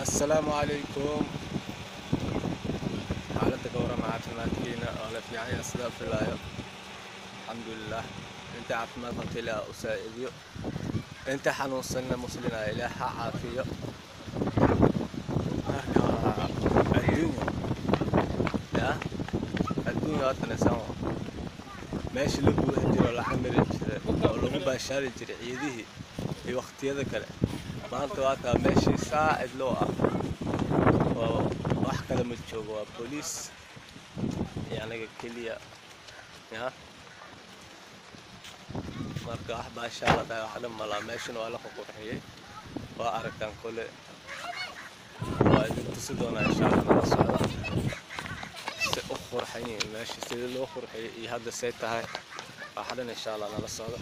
السلام عليكم. حالتك ورا caafimaadkiina oo la fiican yahay sida filaayo alxamdulilah. inta caafimaad qabta ilaah u saa'idiyo, inta xanuunsanna muslina ilaah ha caafiyo. marka adduunya waatan isaan meesha la buuxin jiro la camiri jiray oo lagu baashaari jiray ciidihii iyo waqtiyada kale. maanta waa taa meeshii saacid loo ah oo wax kale ma joogo, waa booliis iyo anaga keliya. marka wax baashaala dhahay wax dhan malaa. meeshana waa la qurxiyey, waa aragtaan kole. waa idin tusi doonaa insha Allah nala socda si u qurxan yihiin meesha, sidii loo qurxiyey iyo hadda say tahay wax dhan insha Allah nala socda.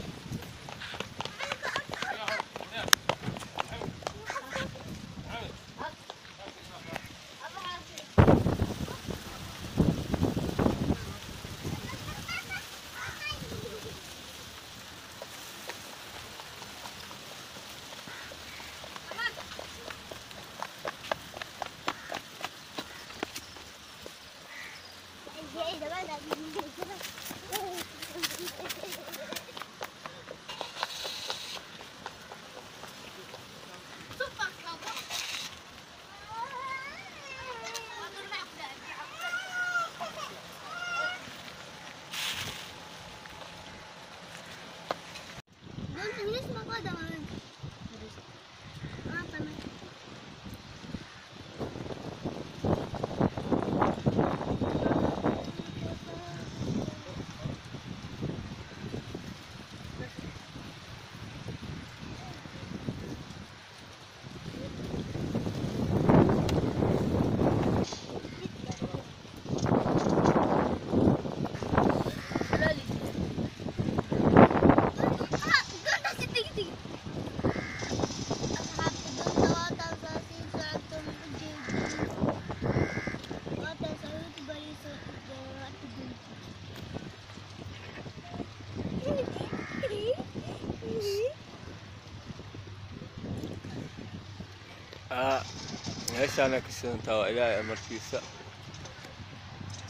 meeshaana ka shidantaa waa ilaahay amarkiisa.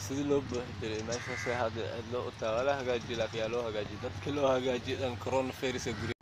sidii loo buuxin jiray meeshaas hadda cid loo u taa waa la hagaajiyo, laakiin yaa loo hagaajiyo dadkii loo hagaajiyo dhan coronavirus guri.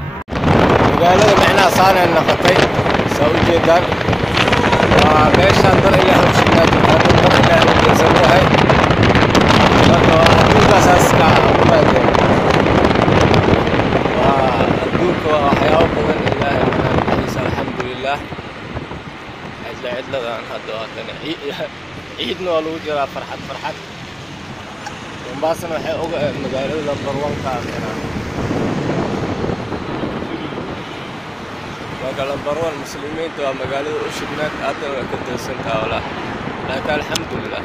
magaalada macnaha saanay noqotay soo jeedaan waa meeshan dar ilaahay u sugnaaday dar ilaahay u geesanuhay jiraa farxad farxad Mombasana waxay uga magaalada lambar 1 ka ah waa lambar 1 muslimiinta waa magaalada u shidnaad aadna ka tirsantaa walaal laakiin alxamdulillah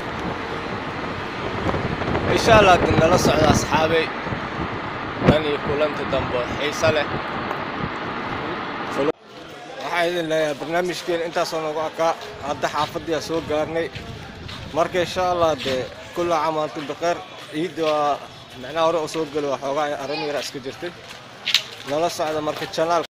insha Allah nala socda asxaabay tani kulanta dambo xiisa leh waxaa idin leeyahay barnaamijkeen intaasoo nagu akaa hadda xaafadii soo gaarnay marka insha Allah de kullu caam antum bikhair ciid waa macnaha hore u soo galo waxoogaa arrin yar iska jirtay nala socda marka channel